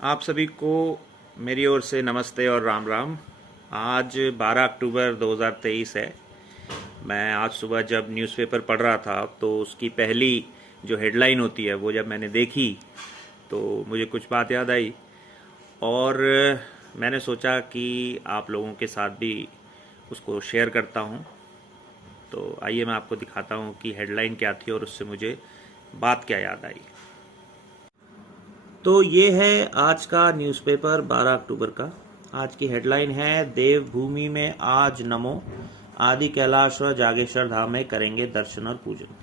आप सभी को मेरी ओर से नमस्ते और राम राम। आज 12 अक्टूबर 2023 है। मैं आज सुबह जब न्यूज़पेपर पढ़ रहा था तो उसकी पहली जो हेडलाइन होती है वो जब मैंने देखी तो मुझे कुछ बात याद आई और मैंने सोचा कि आप लोगों के साथ भी उसको शेयर करता हूँ। तो आइए मैं आपको दिखाता हूँ कि हेडलाइन क्या थी और उससे मुझे बात क्या याद आई। तो ये है आज का न्यूज़पेपर 12 अक्टूबर का। आज की हेडलाइन है देवभूमि में आज नमो, आदि कैलाश व जागेश्वर धाम में करेंगे दर्शन और पूजन।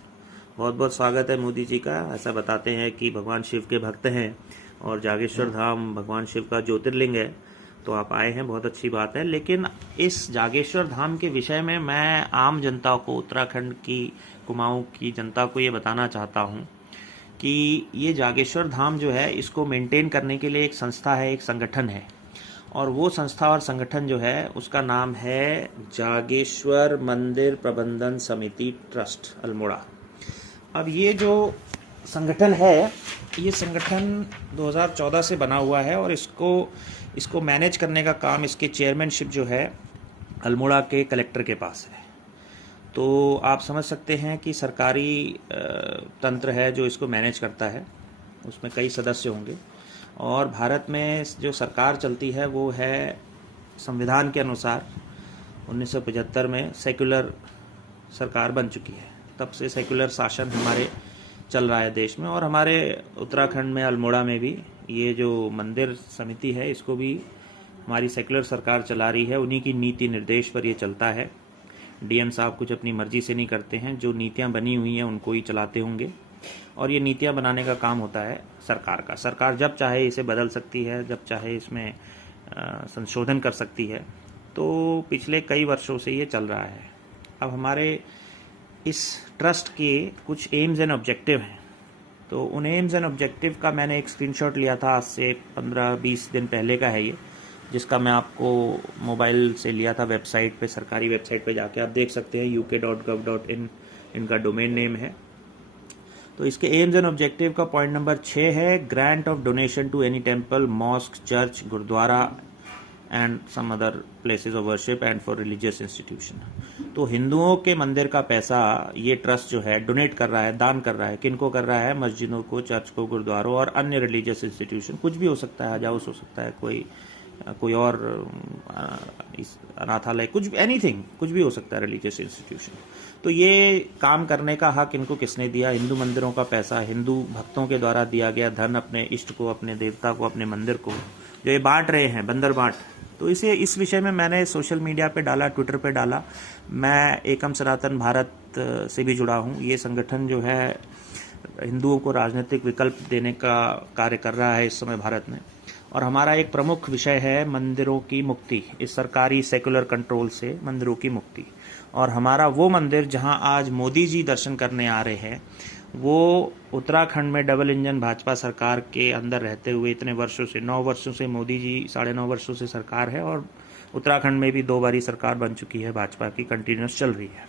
बहुत बहुत स्वागत है मोदी जी का। ऐसा बताते हैं कि भगवान शिव के भक्त हैं और जागेश्वर धाम भगवान शिव का ज्योतिर्लिंग है, तो आप आए हैं, बहुत अच्छी बात है। लेकिन इस जागेश्वर धाम के विषय में मैं आम जनता को, उत्तराखंड की कुमाऊं की जनता को ये बताना चाहता हूँ कि ये जागेश्वर धाम जो है इसको मेंटेन करने के लिए एक संस्था है, एक संगठन है, और वो संस्था और संगठन जो है उसका नाम है जागेश्वर मंदिर प्रबंधन समिति ट्रस्ट अल्मोड़ा। अब ये जो संगठन है, ये संगठन 2014 से बना हुआ है और इसको मैनेज करने का काम, इसके चेयरमैनशिप जो है अल्मोड़ा के कलेक्टर के पास है। तो आप समझ सकते हैं कि सरकारी तंत्र है जो इसको मैनेज करता है, उसमें कई सदस्य होंगे। और भारत में जो सरकार चलती है वो है संविधान के अनुसार 1975 में सेक्युलर सरकार बन चुकी है। तब से सेक्युलर शासन हमारे चल रहा है देश में, और हमारे उत्तराखंड में अल्मोड़ा में भी ये जो मंदिर समिति है इसको भी हमारी सेक्युलर सरकार चला रही है। उन्हीं की नीति निर्देश पर ये चलता है। डीएम साहब कुछ अपनी मर्जी से नहीं करते हैं, जो नीतियां बनी हुई हैं उनको ही चलाते होंगे, और ये नीतियां बनाने का काम होता है सरकार का। सरकार जब चाहे इसे बदल सकती है, जब चाहे इसमें संशोधन कर सकती है। तो पिछले कई वर्षों से ये चल रहा है। अब हमारे इस ट्रस्ट के कुछ एम्स एंड ऑब्जेक्टिव हैं, तो उन एम्स एंड ऑब्जेक्टिव का मैंने एक स्क्रीनशॉट लिया था, आज से 15-20 दिन पहले का है ये, जिसका मैं आपको मोबाइल से लिया था। वेबसाइट पे, सरकारी वेबसाइट पे जाके आप देख सकते हैं, uk.gov.in इनका डोमेन नेम है। तो इसके एम्स एंड ऑब्जेक्टिव का पॉइंट नंबर 6 है, grant of donation to any temple, mosque, church, gurudwara and some other places of worship and for religious institution. तो हिंदुओं के मंदिर का पैसा ये ट्रस्ट जो है डोनेट कर रहा है, दान कर रहा है। किनको कर रहा है? मस्जिदों को, चर्च को, गुरुद्वारों और अन्य रिलीजियस इंस्टीट्यूशन। कुछ भी हो सकता है, हज हाउस हो सकता है, कोई और अनाथालय, कुछ एनीथिंग, कुछ भी हो सकता है, रिलीजियस इंस्टीट्यूशन। तो ये काम करने का हक इनको किसने दिया? हिंदू मंदिरों का पैसा, हिंदू भक्तों के द्वारा दिया गया धन, अपने इष्ट को, अपने देवता को, अपने मंदिर को जो ये बांट रहे हैं, बंदर बांट। तो इस विषय में मैंने सोशल मीडिया पे डाला, ट्विटर पे डाला। मैं एकम सनातन भारत से भी जुड़ा हूँ। ये संगठन जो है हिंदुओं को राजनीतिक विकल्प देने का कार्य कर रहा है इस समय भारत में, और हमारा एक प्रमुख विषय है मंदिरों की मुक्ति, इस सरकारी सेकुलर कंट्रोल से मंदिरों की मुक्ति। और हमारा वो मंदिर जहां आज मोदी जी दर्शन करने आ रहे हैं, वो उत्तराखंड में डबल इंजन भाजपा सरकार के अंदर रहते हुए इतने वर्षों से, 9 वर्षों से मोदी जी, 9.5 वर्षों से सरकार है, और उत्तराखंड में भी 2 बारी सरकार बन चुकी है भाजपा की, कंटिन्यूस चल रही है।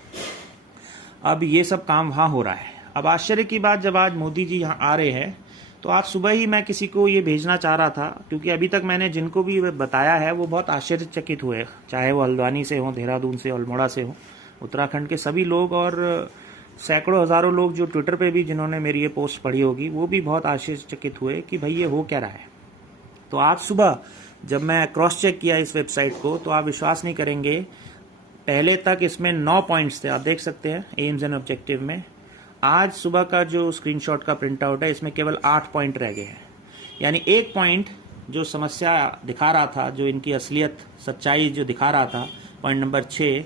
अब ये सब काम वहाँ हो रहा है। अब आश्चर्य की बात, जब आज मोदी जी यहाँ आ रहे हैं, तो आज सुबह ही मैं किसी को ये भेजना चाह रहा था, क्योंकि अभी तक मैंने जिनको भी बताया है वो बहुत आश्चर्यचकित हुए, चाहे वो हल्द्वानी से हो, देहरादून से, अल्मोड़ा से हो, उत्तराखंड के सभी लोग, और सैकड़ों हजारों लोग जो ट्विटर पे भी जिन्होंने मेरी ये पोस्ट पढ़ी होगी, वो भी बहुत आश्चर्यचकित हुए कि भाई ये हो क्या रहा है। तो आज सुबह जब मैं क्रॉस चेक किया इस वेबसाइट को, तो आप विश्वास नहीं करेंगे, पहले तक इसमें 9 पॉइंट्स थे, आप देख सकते हैं एम्स एंड ऑब्जेक्टिव में। आज सुबह का जो स्क्रीनशॉट का प्रिंट आउट है, इसमें केवल 8 पॉइंट रह गए हैं। यानी एक पॉइंट जो समस्या दिखा रहा था, जो इनकी असलियत, सच्चाई जो दिखा रहा था, पॉइंट नंबर 6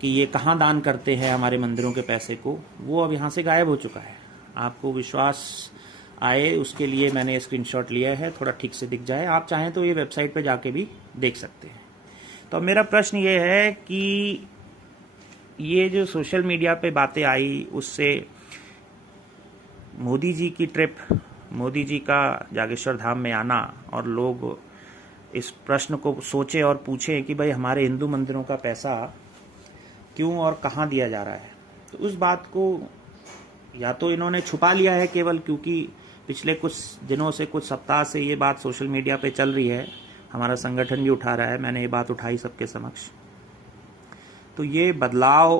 कि ये कहाँ दान करते हैं हमारे मंदिरों के पैसे को, वो अब यहाँ से गायब हो चुका है। आपको विश्वास आए उसके लिए मैंने स्क्रीनशॉट लिया है, थोड़ा ठीक से दिख जाए। आप चाहें तो ये वेबसाइट पे जाके भी देख सकते हैं। तो मेरा प्रश्न ये है कि ये जो सोशल मीडिया पे बातें आई, उससे मोदी जी की ट्रिप, मोदी जी का जागेश्वर धाम में आना, और लोग इस प्रश्न को सोचे और पूछें कि भाई हमारे हिंदू मंदिरों का पैसा क्यों और कहाँ दिया जा रहा है, तो उस बात को या तो इन्होंने छुपा लिया है केवल क्योंकि पिछले कुछ दिनों से, कुछ सप्ताह से ये बात सोशल मीडिया पे चल रही है, हमारा संगठन भी उठा रहा है, मैंने ये बात उठाई सबके समक्ष। तो ये बदलाव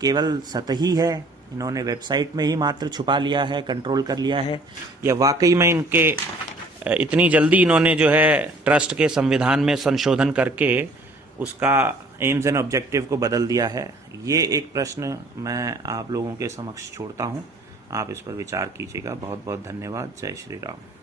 केवल सतही है, इन्होंने वेबसाइट में ही मात्र छुपा लिया है, कंट्रोल कर लिया है, या वाकई में इनके इतनी जल्दी इन्होंने जो है ट्रस्ट के संविधान में संशोधन करके उसका एम्स एंड ऑब्जेक्टिव को बदल दिया है? ये एक प्रश्न मैं आप लोगों के समक्ष छोड़ता हूँ, आप इस पर विचार कीजिएगा। बहुत बहुत धन्यवाद। जय श्री राम।